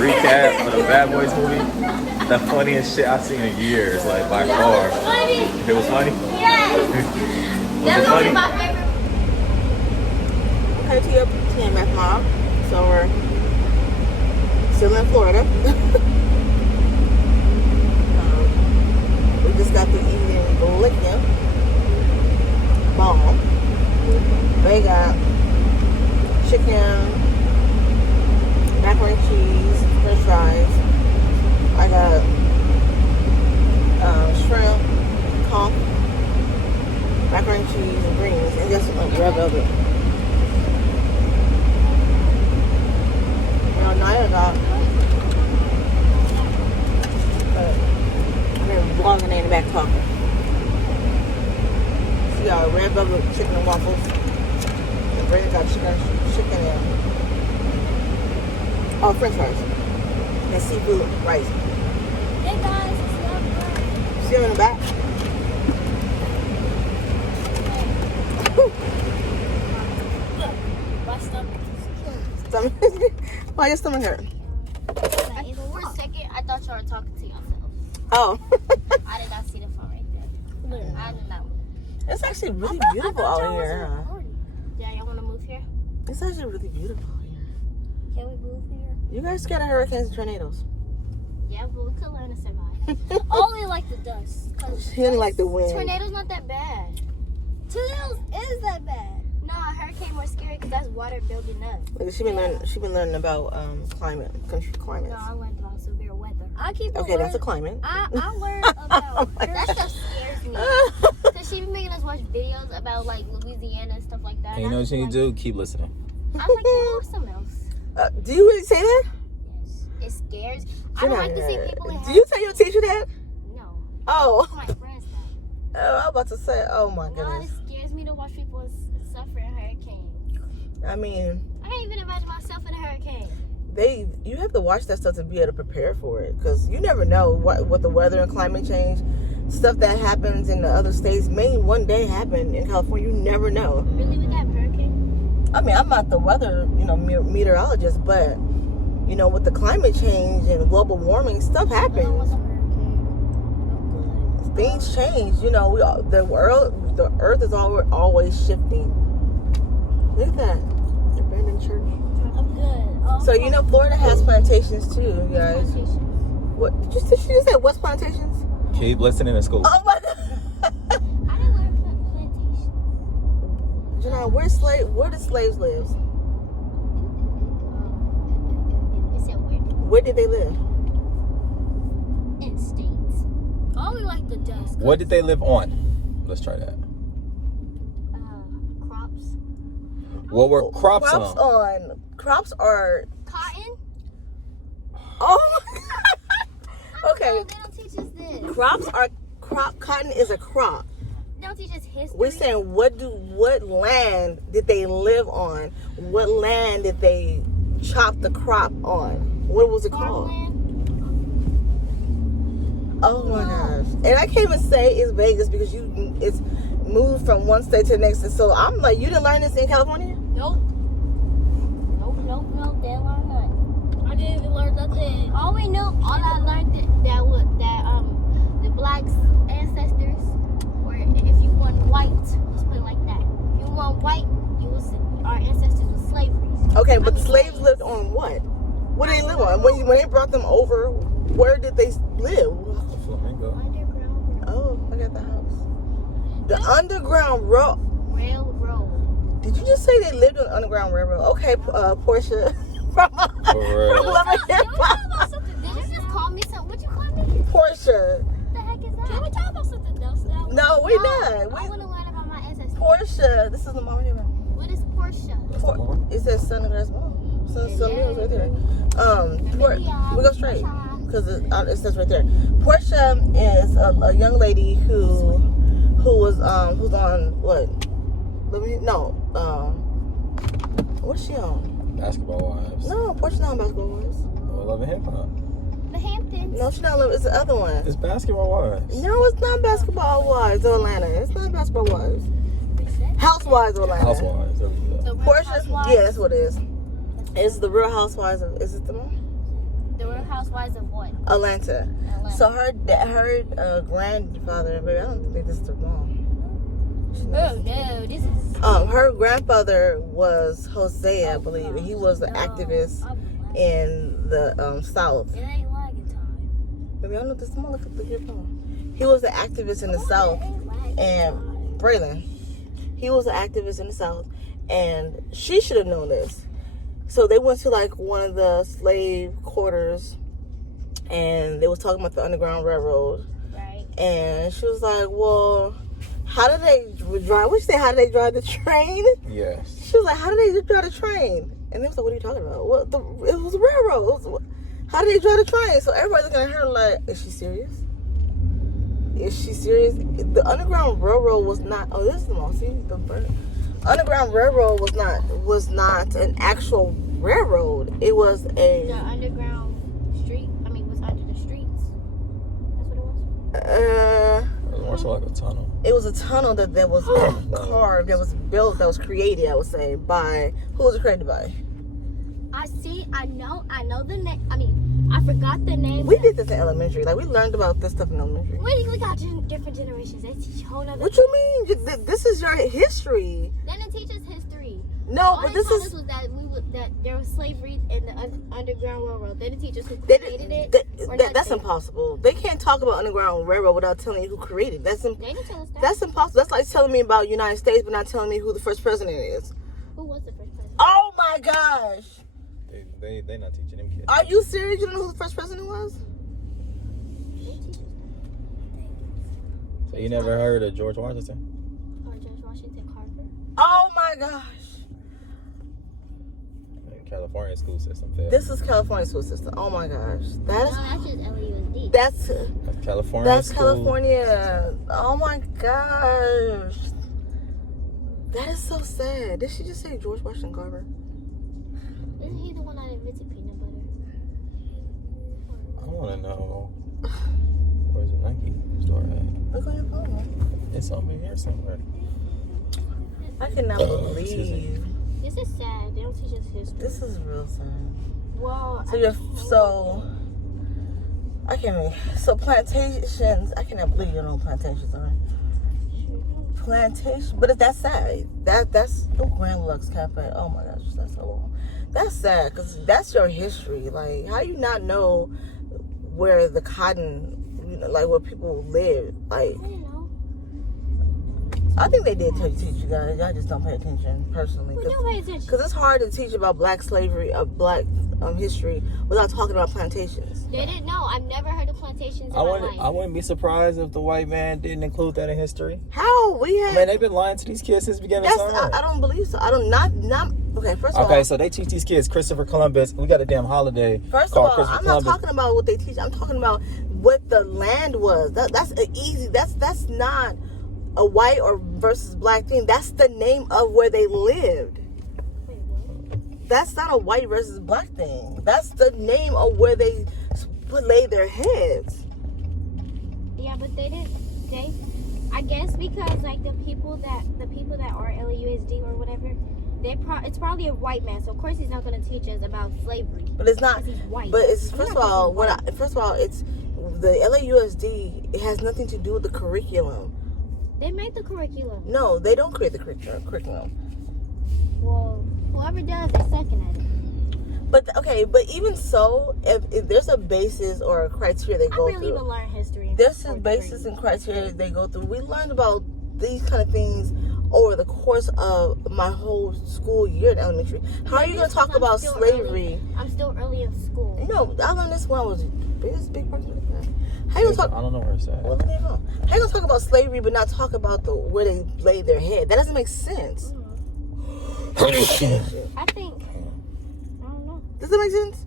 recap of the Bad Boys movie. The funniest shit I've seen in years, like by far. It was funny? Yes! Was it funny? My favorite. Okay, to your TMF mom. So we're still in Florida. We just got to eating Bolivia. Bomb. They got chicken, macaroni and cheese, french fries. I got shrimp, conch, macaroni and cheese, and greens, and just red velvet. Now Naya got, I've been vlogging in the back talking. She got red velvet chicken and waffles. And Brandon got chicken and french fries. And seafood rice. Hey guys, it's not See him in the back? my stomach. Stomach. Why your stomach hurt? For a second, I thought y'all were talking to yourself. Oh. I did not see the phone right there. I did not. It's actually really beautiful out here. Huh? Yeah, y'all want to move here? It's actually really beautiful out here. Can we move here? You guys scared of hurricanes and tornadoes? Yeah, but we could learn to survive. Only like the dust. He only like the wind. Tornadoes not that bad. Tornadoes is that bad. No, a hurricane more scary because that's water building up. Look, she been learning about climate, country climates. No, I learned about severe weather. I keep Okay, that's a climate. I learned about that stuff scares me. Cause she be making us watch videos about like Louisiana and stuff like that. And you know what you need to do? Keep listening. I'm like, can something else? Do you really say that? Yes. It scares. I You're don't not like to see right. people in Do you tell your teacher that? No. Oh. My friends that. Oh, I was about to say, oh my No, goodness. it scares me to watch people suffer in a hurricane. I mean, I can't even imagine myself in a hurricane. you have to watch that stuff to be able to prepare for it, because you never know what the weather and climate change stuff that happens in the other states may one day happen in California. You never know. Really, with that hurricane? I mean, I'm not the weather, meteorologist, but with the climate change and global warming, stuff No, it was happens. a hurricane. Oh, good. Things change. The earth is always shifting. Look at that, the abandoned church. I'm good. Oh, So Florida has plantations too, you guys. plantations. What did you just say? What's plantations? Keep listening to school. Oh my God. I didn't learn plantations. Janine, where did slaves live? It said where? Where did they live? In states. Only like the dust. What did they live on? Let's try that. Crops. What were crops on? Crops are. Cotton. Oh my God. Okay. No, they don't teach us this. Crops are cotton is a crop. They don't teach us history. We're saying what land did they live on? What land did they chop the crop on? What was it called? Farmland. Oh my gosh. And I can't even say it's Vegas because it's moved from one state to the next. And so I'm like, you didn't learn this in California? Nope. Didn't learn nothing. I didn't even learn nothing. All I learned that the blacks ancestors, or if you want white, let's put it like that. If you want white, our ancestors were slavery. Okay, but the slaves lived on what? What did they live on? When they brought them over, where did they live? Flamingo. Underground Oh, I got the house. The Underground Railroad. railroad. Did you just say they lived on the Underground Railroad? Okay, Portia. From Love and Hip Hop. Did you just call me something? What'd you call me? Portia. What the heck is that? Can we talk about something else now? No, we're not. I want to learn about my ancestors. Portia. This is the mama here. What is Portia? It says Son of Grass Mall. Son Mills right there. We go straight because it says right there. Portia is a young lady who's on what? What's she on? Basketball Wives. No, Portia's not on Basketball Wives. Love and Hip Hop. The Hamptons. No, she's not. It's the other one. It's Basketball Wives. No, it's not Basketball Wives of Atlanta. It's not Basketball Wives. Housewives of Atlanta. Housewives. There we go. The Real Portia, Housewives. yeah, that's what it is. It's the Real Housewives of. Is it the one? The Real Housewives of what? Atlanta. So her grandfather, baby, I don't think this is the mom. Oh no, this is. Her grandfather was Hosea, I believe, and he was an activist in the South. It ain't lagging time. Baby, I don't know this. Look at the phone. He was an activist in the South, and Braylon. He was an activist in the South, and she should have known this. So they went to like one of the slave quarters, and they was talking about the Underground Railroad. Right. And she was like, "Well, how did they drive? What you say? How did they drive the train?" Yes. She was like, "How did they drive the train?" And they was like, "What are you talking about? Well, it was a railroad. How did they drive the train?" So everybody's looking at her like, "Is she serious? Is she serious?" The Underground Railroad was not. Oh, this is the most. See the bird. Underground Railroad was not an actual railroad. It was The underground street. I mean, was under the streets. That's what it was. It was more so like a tunnel. It was a tunnel that was carved, that was built, that was created. I would say by who was it created by? I know the name. I mean, I forgot the name. We did this in elementary. Like we learned about this stuff in elementary. We got different generations. They teach a whole nother. What you mean? This is your history. They didn't teach us history. No, All but they this taught is. us was that there was slavery in the Underground Railroad. They didn't teach us who created it. That's impossible. They can't talk about Underground Railroad without telling you who created it. They didn't tell us that. That's impossible. That's like telling me about United States, but not telling me who the first president is. Who was the first president? Oh my gosh! They not teaching them kids. Are you serious? You don't know who the first president was? They teach us that. So you never heard of George Washington? Or George Washington Carver. Oh my gosh! California school system failed. This is California school system. Oh my gosh, No, that's just LUSD. that's California. that's school. California. Oh my gosh, that is so sad. Did she just say George Washington Carver? Isn't he the one that invented peanut butter? I want to know where's the Nike store at? Look on your phone. It's over here somewhere. I cannot believe This is sad. They don't teach us history. this is real sad. Well, I can't even. So plantations. I cannot believe you don't know what plantations are. Plantation, but that's sad. That's the Grand Lux Cafe. Oh my gosh, that's so. That's sad because that's your history. Like, how you not know where the cotton, like where people live? Like, I don't know. I think they did teach you guys. Y'all just don't pay attention personally. We do pay attention. Because it's hard to teach about black slavery, black history without talking about plantations. They didn't know. I've never heard of plantations in my life. I wouldn't be surprised if the white man didn't include that in history. How we had? Man, they've been lying to these kids since the beginning of time. I don't believe so. I don't not. Okay, first of all. Okay, so they teach these kids Christopher Columbus. We got a damn holiday First of called all, Christopher I'm Columbus. not talking about what they teach. I'm talking about what the land was. That's an easy. That's not a white or versus black thing. That's the name of where they lived. Wait, what? That's not a white versus black thing. That's the name of where they lay their heads. Yeah, but they didn't. I guess because like the people that are LUSD or whatever, it's probably a white man. So of course he's not going to teach us about slavery. But it's not. Because he's white. But it's I'm first of not all, thinking it's the LAUSD. It has nothing to do with the curriculum. They make the curriculum. No, they don't create the curriculum. Well, whoever does, they're second at it. But okay, but even so, if there's a basis or a criteria they I go really through, even learn history. there's a basis and criteria they go through. We learned about these kind of things over the course of my whole school year in elementary. How are you going to talk about slavery? I'm still early in school. No, I learned this when I was big person. How you gonna talk? I don't know where it's at. Well, leave me alone. How you gonna talk about slavery but not talk about where they lay their head? That doesn't make sense. I think, I don't know. Does that make sense?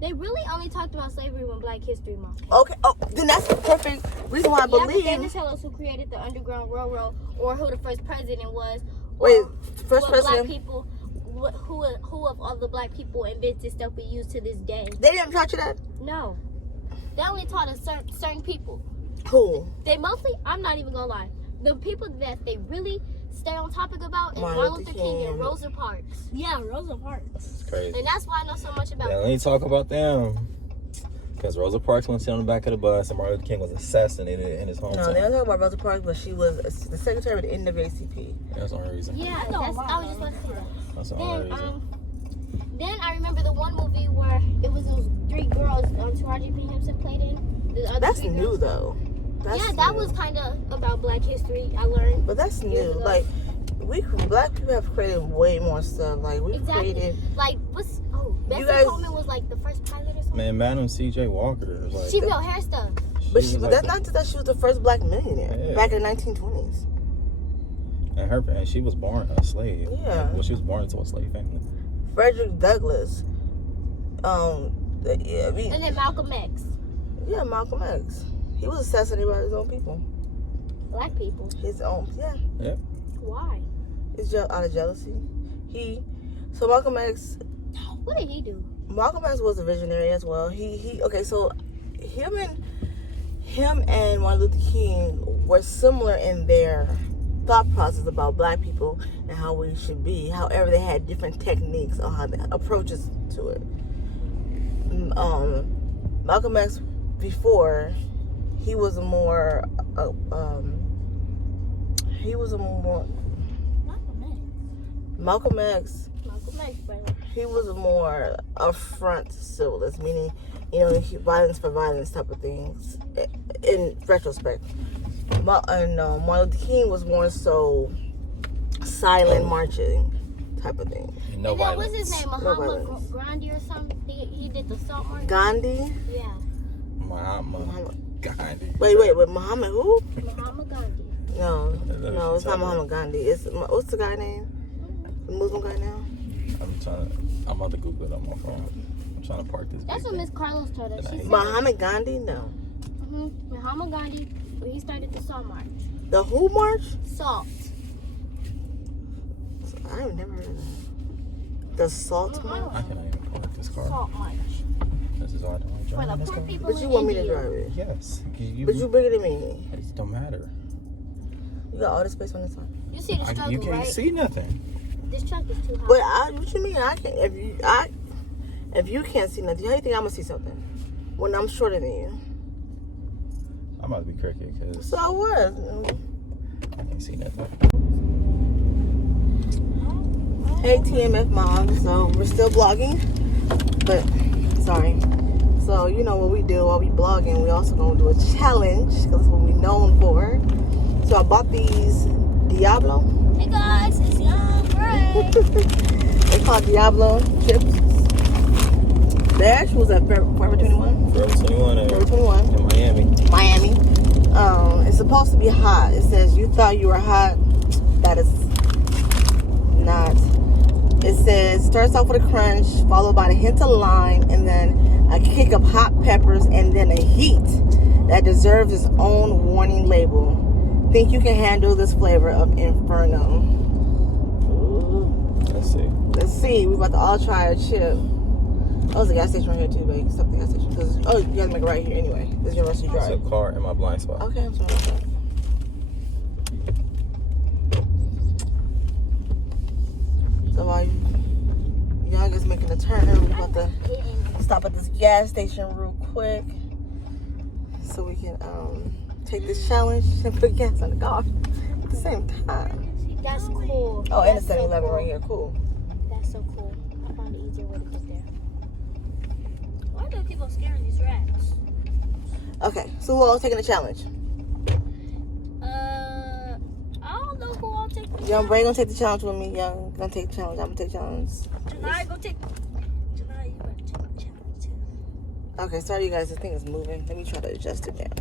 They really only talked about slavery when Black History Month came. Okay. Oh, then that's the perfect reason why I Yeah, but they believe. didn't tell us who created the Underground Railroad or who the first president was. Wait, or first what president. Black people, who of all the Black people invented stuff we use to this day? They didn't taught you that. No, they only taught us certain people. Who? They mostly, I'm not even gonna lie, the people that they really stay on topic about is Martin Martin Luther Luther King King. and Rosa Parks. Yeah, Rosa Parks. It's crazy. And that's why I know so much about Yeah, let me talk about them. Because Rosa Parks went to sit on the back of the bus and Martin Luther King was assassinated in his hometown. No, they don't talk about Rosa Parks, but she was the secretary of the NAACP. That's the only reason. Yeah, I was just about to say that. That's the only reason. Then I remember the one movie where it was those 3 girls Taraji P. Henson played in. The other That's 3 new, girls. though. That's That new. was kind of about Black history. I learned. But that's new. ago. Like, Black people have created way more stuff. Like, we created. Like, Bessie Coleman was like the first pilot or something. Man, Madam C.J. Walker. Like, She built hair stuff. But that's not that she was the first Black millionaire back in the 1920s. And she was born a slave. Yeah. Well, she was born into a slave family. Frederick Douglass. And then Malcolm X. Yeah, Malcolm X. He was assassinated by his own people. Black people. His own, yeah. Yeah. Why? It's just out of jealousy. So Malcolm X. What did he do? Malcolm X was a visionary as well. Okay, so him and Martin Luther King were similar in their thought process about Black people and how we should be. However, they had different techniques on how the approaches to it. Malcolm X, before, he was a more Malcolm X, he was a more upfront civilist, meaning, violence for violence type of things, in retrospect. And Martin Luther King was more so silent marching type of thing. No and then violence. what's his name? Muhammad Gandhi or something? He did the salt march. Gandhi? Yeah. Muhammad Gandhi. Wait, Muhammad who? Muhammad Gandhi. No, it's not Muhammad Gandhi. What's the guy name? The Muslim guy now? I'm about to Google it on my phone. I'm trying to park this. That's what Miss Carlos told us. She said Muhammad Gandhi? No. Muhammad Gandhi, he started the salt march. The who march? Salt. I've never heard of that. The salt march? I cannot even park this car. Salt march. This is all I don't For drive. the poor people But you in want me to India. drive it? Yes. But you bigger than me. It don't matter. You got all the space on this side. You see the struggle, You can't right? see nothing. This truck is too high. But what you mean? I can't. If you can't see nothing, how do you think I'm gonna see something when I'm shorter than you? I'm about to be cricket because So what? I can't see nothing. Hey TMF mom, so we're still vlogging, but sorry. So you know what we do while we blogging, we also gonna do a challenge because that's what we're known for. So I bought these Diablo. Hey guys, it's Young Ray. They're called Diablo chips. The actual was at Forever 21. Forever 21 Forever 21. in Miami. It's supposed to be hot. It says you thought you were hot. That is not. It says starts off with a crunch, followed by a hint of lime, and then a kick of hot peppers, and then a heat that deserves its own warning label. Think you can handle this flavor of Inferno? Ooh. Let's see. We're about to all try a chip. Oh, there's a gas station right here too, babe. Stop at the gas station. You gotta make it right here anyway. This is your rest of your It's a drive. car in my blind spot. Okay, I'm sorry about that. So while y'all just making a turn, we're about to stop at this gas station real quick so we can take this challenge and put gas on the car at the same time. That's cool. Oh, and the That's 7-Eleven cool. right here. Cool. That's so cool. I found an easier way to get there. Why do people scaring these rats? Okay, so who all taking the challenge? I don't know who I'll take. Young Bray gonna take the challenge with me. Young gonna take the challenge. I'm gonna take the challenge. Janai, go take. Janai, you better take the challenge too. Okay, sorry you guys. This thing is moving. Let me try to adjust it down.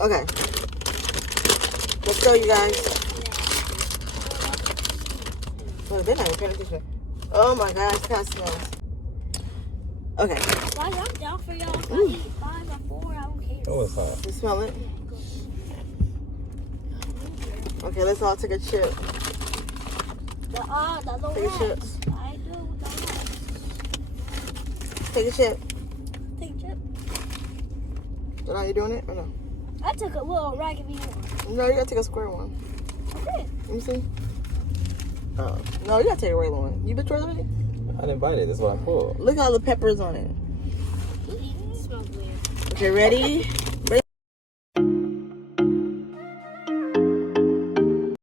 Okay. Let's go, you guys. Oh, they're not even paying attention. Oh my gosh, that smells. Okay. Why I'm down for y'all. If I eat 5 or 4, I don't care. Oh, it's hot. You smell it? Okay, let's all take a chip. The little Take a chip. rats. I do with the rats. Take a chip. Take a chip. So now you doing it or no? I took a little raggedy one. No, you gotta take a square one. Okay. Let me see. Oh, no, you gotta take a regular one. You been yours already? I didn't bite it. That's what I pulled. Look at all the peppers on it. It smells weird. Okay, ready?